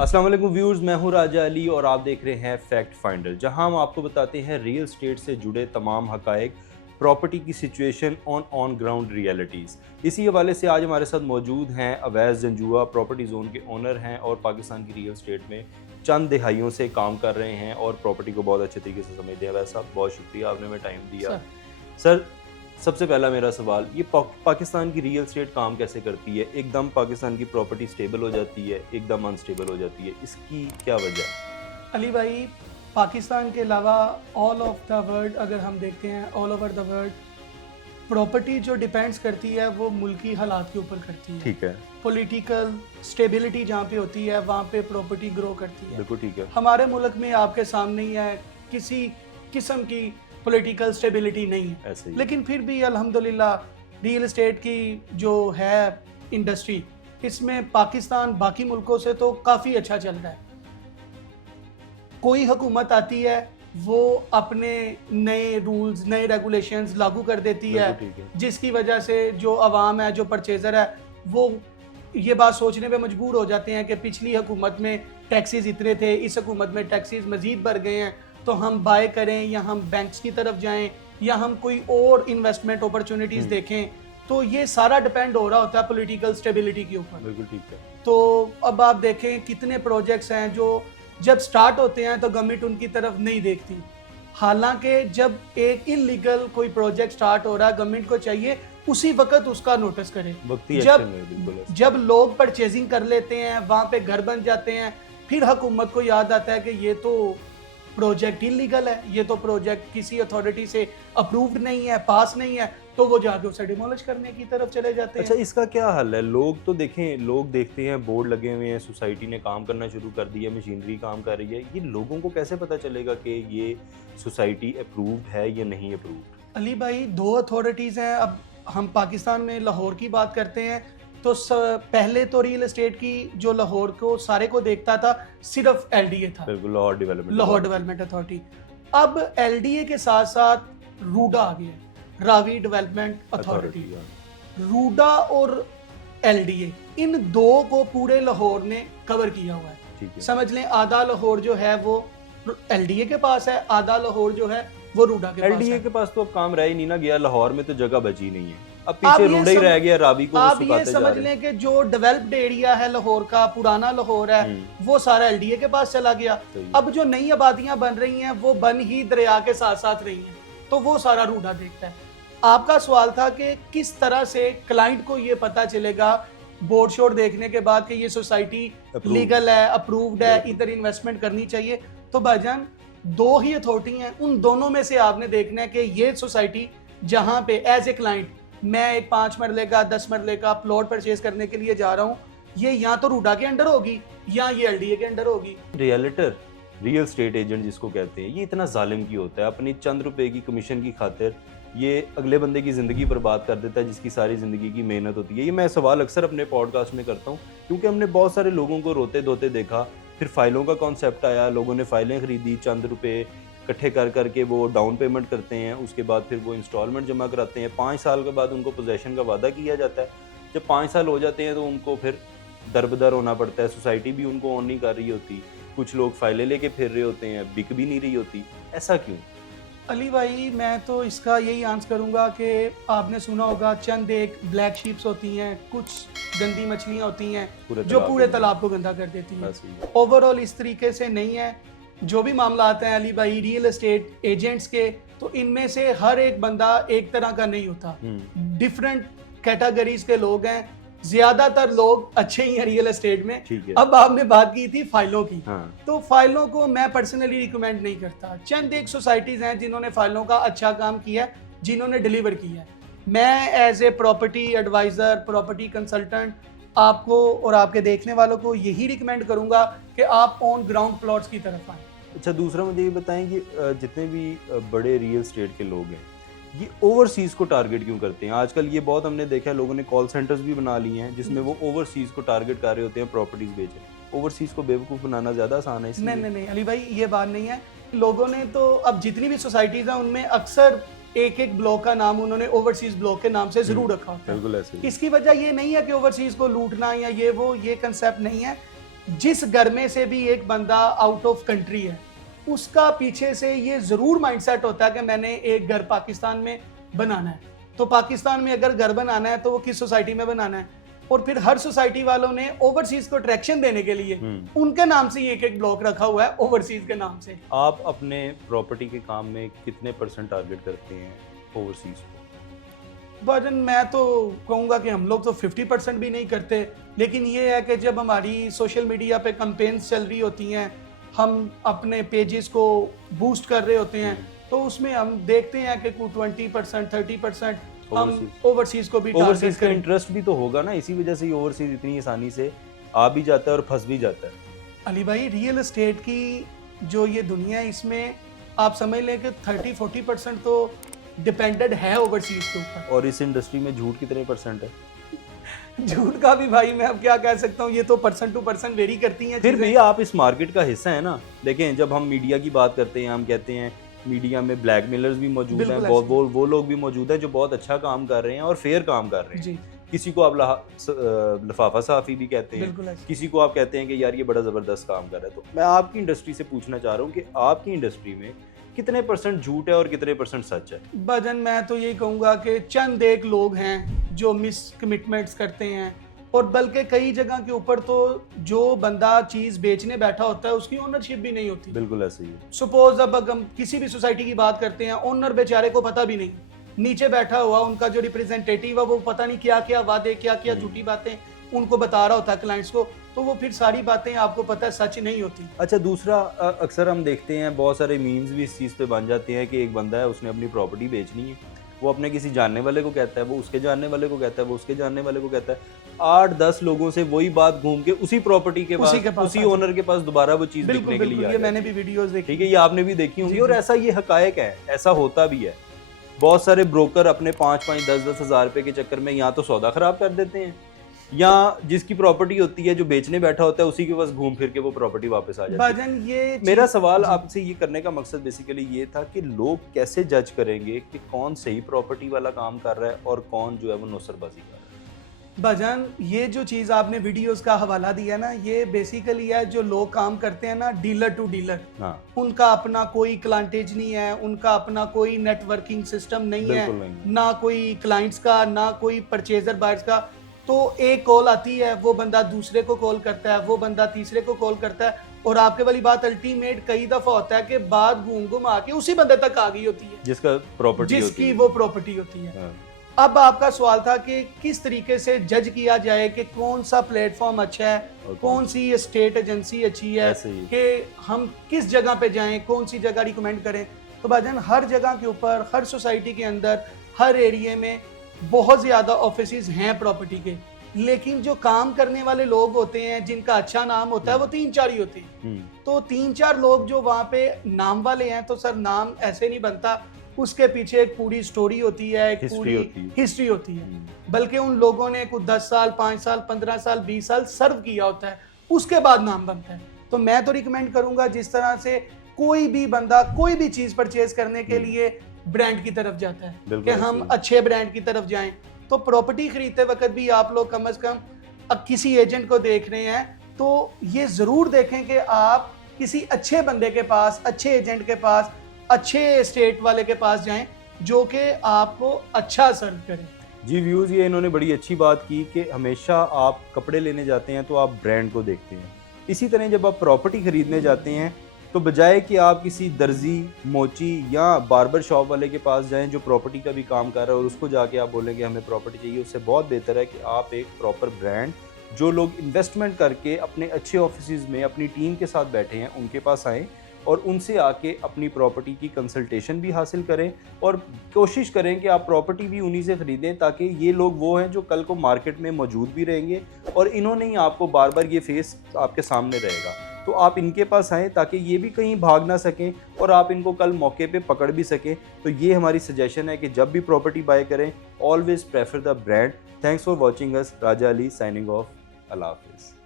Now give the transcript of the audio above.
अस्सलाम वालेकुम व्यूअर्स, मैं हूं राजा अली और आप देख रहे हैं फैक्ट फाइंडर, जहां हम आपको बताते हैं रियल एस्टेट से जुड़े तमाम हकायक, प्रॉपर्टी की सिचुएशन ऑन ग्राउंड रियलिटीज़। इसी हवाले से आज हमारे साथ मौजूद हैं अवैस जंजुआ, प्रॉपर्टी जोन के ओनर हैं और पाकिस्तान की रियल एस्टेट में चंद दिहाइयों से काम कर रहे हैं और प्रॉपर्टी को बहुत अच्छे तरीके से समझते हैं। अवैस साहब, बहुत शुक्रिया, आपने हमें टाइम दिया। सर, सबसे पहला मेरा सवाल ये पाकिस्तान की रियल एस्टेट काम कैसे करती है? एकदम पाकिस्तान की प्रॉपर्टी स्टेबल हो जाती है, एकदम अनस्टेबल हो जाती है, इसकी क्या वजह है? अली भाई, पाकिस्तान के अलावा ऑल ऑफ द वर्ल्ड अगर हम देखते हैं, all over the world property जो डिपेंड्स करती है वो मुल्की हालात के ऊपर करती है। ठीक है, पॉलिटिकल स्टेबिलिटी जहाँ पे होती है वहाँ पे प्रॉपर्टी ग्रो करती है। बिल्कुल ठीक है। हमारे मुल्क में आपके सामने ही है, किसी किस्म की पॉलिटिकल स्टेबिलिटी नहीं है, ऐसे ही। लेकिन फिर भी अल्हम्दुलिल्लाह रियल एस्टेट की जो है इंडस्ट्री, इसमें पाकिस्तान बाकी मुल्कों से तो काफ़ी अच्छा चल रहा है। कोई हुकूमत आती है वो अपने नए रूल्स, नए रेगुलेशंस लागू कर देती है, ठीक है। जिसकी वजह से जो आवाम है, जो परचेज़र है, वो ये बात सोचने पे मजबूर हो जाते हैं कि पिछली हुकूमत में टैक्सेस इतने थे, इस हुकूमत में टैक्सेस मज़ीद बढ़ गए हैं, तो हम बाय करें या हम बैंक्स की तरफ जाएं या हम कोई और इन्वेस्टमेंट अपॉर्चुनिटीज़ देखें। तो ये सारा डिपेंड हो रहा होता है पॉलिटिकल स्टेबिलिटी के ऊपर। बिल्कुल ठीक है। तो अब आप देखें कितने प्रोजेक्ट्स हैं जो जब स्टार्ट होते हैं तो गवर्नमेंट उनकी तरफ नहीं देखती, हालांकि जब एक इलीगल कोई प्रोजेक्ट स्टार्ट हो रहा है गवर्नमेंट को चाहिए उसी वक्त उसका नोटिस करे। जब लोग परचेजिंग कर लेते हैं, वहां पे घर बन जाते हैं, फिर हुकूमत को याद आता है कि ये तो प्रोजेक्ट इलीगल है, ये तो प्रोजेक्ट किसी अथॉरिटी से अप्रूव्ड नहीं है, पास नहीं है, तो वो जाके उसे डिमोलिश करने की तरफ चले जाते हैं। अच्छा, इसका क्या हल है? लोग तो देखें, लोग देखते हैं बोर्ड लगे हुए हैं, सोसाइटी ने काम करना शुरू कर दिया, मशीनरी काम कर रही है, ये लोगों को कैसे पता चलेगा कि ये सोसाइटी अप्रूव्ड है या नहीं अप्रूव्ड? अली भाई, दो अथॉरिटीज़ हैं। अब हम पाकिस्तान में लाहौर की बात करते हैं तो पहले तो रियल एस्टेट की जो लाहौर को सारे को देखता था सिर्फ एलडीए था, बिल्कुल, लाहौर डेवलपमेंट अथॉरिटी। अब एलडीए के साथ साथ रूडा आ गया, रावी डेवलपमेंट अथॉरिटी। रूडा और एलडीए, इन दो को पूरे लाहौर ने कवर किया हुआ है। समझ लें आधा लाहौर जो है वो एलडीए के पास है, आधा लाहौर जो है वो रूडा के पास है। एलडीए के पास तो अब काम रह ही नहीं ना गया, लाहौर में तो जगह बची नहीं है, अब पीछे रूडा ही रह गया, रावी को आप ये समझ लें कि जो डेवलप्ड एरिया है लाहौर का, पुराना लाहौर है, वो सारा एलडीए के पास चला गया। अब जो नई आबादियां बन रही हैं वो बन ही दरिया के साथ साथ रही हैं, तो वो सारा रूडा देखता है। आपका सवाल था कि किस तरह से क्लाइंट को ये पता चलेगा बोर्ड शोर्ड देखने के बाद कि ये सोसाइटी लीगल है, अप्रूव्ड है, इधर इन्वेस्टमेंट करनी चाहिए। तो भाईजान, दो ही अथॉरिटी हैं, उन दोनों में से आपने देखना है कि ये सोसाइटी जहां पे एज ए क्लाइंट मैं एक 5 मरले का 10 मरले का प्लॉट परचेज करने के लिए जा रहा हूँ, ये या तो रूडा के अंडर होगी या ये एलडीए के अंडर होगी। रियलिटर, रियल एस्टेट एजेंट जिसको कहते हैं, ये इतना जालिम क्यों होता है? अपनी चंद रुपए की कमीशन की खातिर ये अगले बंदे की ज़िंदगी बर्बाद कर देता है, जिसकी सारी ज़िंदगी की मेहनत होती है। ये मैं सवाल अक्सर अपने पॉडकास्ट में करता हूँ, क्योंकि हमने बहुत सारे लोगों को रोते धोते देखा। फिर फाइलों का कॉन्सेप्ट आया, लोगों ने फाइलें खरीदी, चंद रुपए इकट्ठे कर करके वो डाउन पेमेंट करते हैं, उसके बाद फिर वो इंस्टॉलमेंट जमा कराते हैं। 5 साल के बाद उनको पोजेशन का वादा किया जाता है। जब 5 साल हो जाते हैं तो उनको फिर दरबदर होना पड़ता है, सोसाइटी भी उनको ऑन नहीं कर रही होती, कुछ लोग फाइलें लेके फिर रहे होते हैं, बिक भी नहीं रही होती। ऐसा क्यों? अली भाई, मैं तो इसका यही आंसर करूंगा कि आपने सुना होगा चंद एक ब्लैक शीप्स होती हैं, कुछ गंदी मछलियां होती हैं जो पूरे तालाब को गंदा कर देती हैं। ओवरऑल इस तरीके से नहीं है। जो भी मामला आता है अली भाई रियल एस्टेट एजेंट्स के, तो इनमें से हर एक बंदा एक तरह का नहीं होता, डिफरेंट कैटेगरीज के लोग हैं। ज्यादातर लोग अच्छे ही हैं रियल एस्टेट में। अब आपने बात की थी फाइलों की, तो फाइलों को मैं पर्सनली रिकमेंड नहीं करता। चंद एक सोसाइटीज हैं जिन्होंने फाइलों का अच्छा काम किया, जिन्होंने डिलीवर किया। मैं as a property advisor, property consultant आपको और आपके देखने वालों को यही रिकमेंड करूंगा कि आप ऑन ग्राउंड प्लॉट्स की तरफ आएं। अच्छा, दूसरा मुझे ये बताएं कि जितने भी बड़े रियल एस्टेट के लोग हैं, ये ओवरसीज को टारगेट क्यों करते हैं? आजकल ये बहुत हमने देखा है, लोगों ने कॉल सेंटर्स भी बना लिए हैं जिसमें वो ओवरसीज को टारगेट कर रहे होते हैं प्रॉपर्टीज बेचें। ओवरसीज को बेवकूफ़ बनाना ज़्यादा आसान है? नहीं अली भाई, ये बात नहीं है। लोगों ने तो अब जितनी भी सोसाइटीज हैं उनमें अक्सर एक एक ब्लॉक का नाम उन्होंने ओवरसीज ब्लॉक के नाम से जरूर रखा होता है। इसकी वजह ये नहीं है कि ओवरसीज को लूटना या ये कंसेप्ट नहीं है। जिस घर में से भी एक बंदा आउट ऑफ कंट्री है, उसका पीछे से ये जरूर माइंडसेट होता है कि मैंने एक घर पाकिस्तान में बनाना है। तो पाकिस्तान में अगर घर बनाना है तो वो किस सोसाइटी में बनाना है, और फिर हर सोसाइटी वालों ने ओवरसीज को अट्रैक्शन देने के लिए उनके नाम से एक एक ब्लॉक रखा हुआ है ओवरसीज के नाम से। आप अपने प्रॉपर्टी के काम में कितने % टारगेट करते हैं ओवरसीज को? भाजन मैं तो कहूँगा कि हम लोग तो 50% भी नहीं करते, लेकिन ये है कि जब हमारी सोशल मीडिया पे कैंपेन्स चल रही होती हैं, हम अपने पेजेस को बूस्ट कर रहे होते हैं, तो उसमें हम देखते हैं कि 20% 30% हम ओवरसीज को भी ओवरसीज का इंटरेस्ट भी तो होगा ना, इसी वजह से ही ओवरसीज इतनी आसानी से आ भी जाता है और फंस भी जाता है। अली भाई, रियल एस्टेट की जो ये दुनिया है, इसमें आप समझ लें कि 30-40% तो डिपेंडेंट है ओवरसीज के ऊपर। और इस इंडस्ट्री में झूठ कितने % है? झूठ का भी भाई मैं अब क्या कह सकता हूँ, ये तो पर्सन टू पर्सन वेरी करती हैं। फिर भी आप इस मार्केट का हिस्सा है ना। देखें, जब हम मीडिया की बात करते हैं, हम कहते हैं मीडिया में ब्लैकमेलर्स भी मौजूद हैं, वो लोग भी मौजूद हैं जो बहुत अच्छा काम कर रहे हैं और फेयर काम कर रहे हैं जी। किसी को आप लफाफा सहाफ़ी भी कहते हैं, किसी को आप कहते हैं कि यार ये बड़ा ज़बरदस्त काम कर रहा है। तो मैं आपकी इंडस्ट्री से पूछना चाह रहा हूँ कि आपकी इंडस्ट्री में कितने % झूठ है और कितने % सच है? भजन मैं तो यही कहूँगा कि चंद एक लोग हैं जो मिस कमिटमेंट्स करते हैं, और बल्कि कई जगह के ऊपर तो जो बंदा चीज बेचने बैठा होता है उसकी ओनरशिप भी नहीं होती। बिल्कुल ऐसे ही है। सपोज अब हम किसी भी सोसाइटी की बात करते हैं, ओनर बेचारे को पता भी नहीं, नीचे बैठा हुआ उनका जो रिप्रेजेंटेटिव है वो पता नहीं क्या क्या वादे, क्या क्या झूठी बातें उनको बता रहा होता है क्लाइंट्स को, तो वो फिर सारी बातें आपको पता है सच नहीं होती। अच्छा, दूसरा अक्सर हम देखते हैं बहुत सारे मीम्स भी इस चीज़ पे बन जाते हैं कि एक बंदा है, उसने अपनी प्रॉपर्टी बेचनी है, वो अपने किसी जानने वाले को कहता है, वो उसके जानने वाले को कहता है, वो उसके जानने वाले को कहता है, 8-10 लोगों से वही बात घूम के उसी प्रॉपर्टी के पास उसी ओनर के पास दोबारा वो चीज़ देखने के लिए। ये मैंने भी वीडियोस देखी, ठीक है, ये आपने भी देखी होंगी। और ऐसा ये हकायक है, ऐसा होता भी है। बहुत सारे ब्रोकर अपने 5-5, 10-10 हज़ार रुपए के चक्कर में यहाँ तो सौदा खराब कर देते हैं, या जिसकी प्रॉपर्टी होती है जो बेचने बैठा होता है उसी के पास घूम फिर के वो प्रॉपर्टी वापस आ जाती है। ये मेरा सवाल आपसे ये करने का मकसद बेसिकली ये था कि लोग कैसे जज करेंगे कि कौन सही प्रॉपर्टी वाला काम कर रहा है और कौन जो है वो नौसरबाजी कर रहा है। भजन, ये जो चीज़ आपने वीडियोस का हवाला दिया ना, ये बेसिकली है जो लोग काम करते हैं ना, डीलर टू डीलर। हाँ। उनका अपना कोई क्लाइंटेज नहीं है, उनका अपना कोई नेटवर्किंग सिस्टम नहीं है, ना कोई क्लाइंट्स का, ना कोई परचेजर बायर्स का। तो एक कॉल आती है, वो बंदा दूसरे को कॉल करता है, वो बंदा तीसरे को कॉल करता है, और आपके वाली बात अल्टीमेट कई दफा होता है कि बात घूम घूम आके उसी बंदे तक आ गई होती है जिसका प्रॉपर्टी जिसकी वो प्रॉपर्टी होती है। हाँ। अब आपका सवाल था कि किस तरीके से जज किया जाए कि कौन सा प्लेटफॉर्म अच्छा है, कौन सी स्टेट एजेंसी अच्छी है, कि हम किस जगह पे जाएं, कौन सी जगह रिकमेंड करें। तो भाईजान, हर जगह के ऊपर, हर सोसाइटी के अंदर, हर एरिया में बहुत ज्यादा ऑफिसेज हैं प्रॉपर्टी के, लेकिन जो काम करने वाले लोग होते हैं जिनका अच्छा नाम होता है वो 3-4 ही होते हैं। तो 3-4 लोग जो वहाँ पे नाम वाले हैं, तो सर नाम ऐसे नहीं बनता, उसके पीछे एक पूरी स्टोरी होती है, एक पूरी हिस्ट्री होती है। बल्कि उन लोगों ने कुछ 10 साल, 5 साल, 15 साल, 20 साल सर्व किया होता है, उसके बाद नाम बनता है। तो मैं तो रिकमेंड करूंगा, जिस तरह से कोई भी बंदा कोई भी चीज परचेज करने के लिए ब्रांड की तरफ जाता है कि हम अच्छे ब्रांड की तरफ जाएं, तो प्रॉपर्टी खरीदते वक्त भी आप लोग कम से कम किसी एजेंट को देख रहे हैं तो ये जरूर देखें कि आप किसी अच्छे बंदे के पास, अच्छे एजेंट के पास, अच्छे स्टेट वाले के पास जाएं जो कि आपको अच्छा सर्व करे। जी व्यूज़, ये इन्होंने बड़ी अच्छी बात की कि हमेशा आप कपड़े लेने जाते हैं तो आप ब्रांड को देखते हैं। इसी तरह जब आप प्रॉपर्टी खरीदने जाते हैं तो बजाय कि आप किसी दर्जी, मोची या बार्बर शॉप वाले के पास जाएं जो प्रॉपर्टी का भी काम कर रहा है और उसको जाके आप बोलेंगे हमें प्रॉपर्टी चाहिए, उससे बहुत बेहतर है कि आप एक प्रॉपर ब्रांड, जो लोग इन्वेस्टमेंट करके अपने अच्छे ऑफिस में अपनी टीम के साथ बैठे हैं, उनके पास आएँ और उनसे आके अपनी प्रॉपर्टी की कंसल्टेशन भी हासिल करें और कोशिश करें कि आप प्रॉपर्टी भी उन्हीं से ख़रीदें, ताकि ये लोग वो हैं जो कल को मार्केट में मौजूद भी रहेंगे और इन्होंने ही आपको बार बार ये फेस आपके सामने रहेगा। तो आप इनके पास आएँ ताकि ये भी कहीं भाग ना सकें और आप इनको कल मौके पे पकड़ भी सकें। तो ये हमारी सजेशन है कि जब भी प्रॉपर्टी बाय करें, always prefer the brand. Thanks for watching us. Raja Ali signing off. अल्लाह हाफिज़।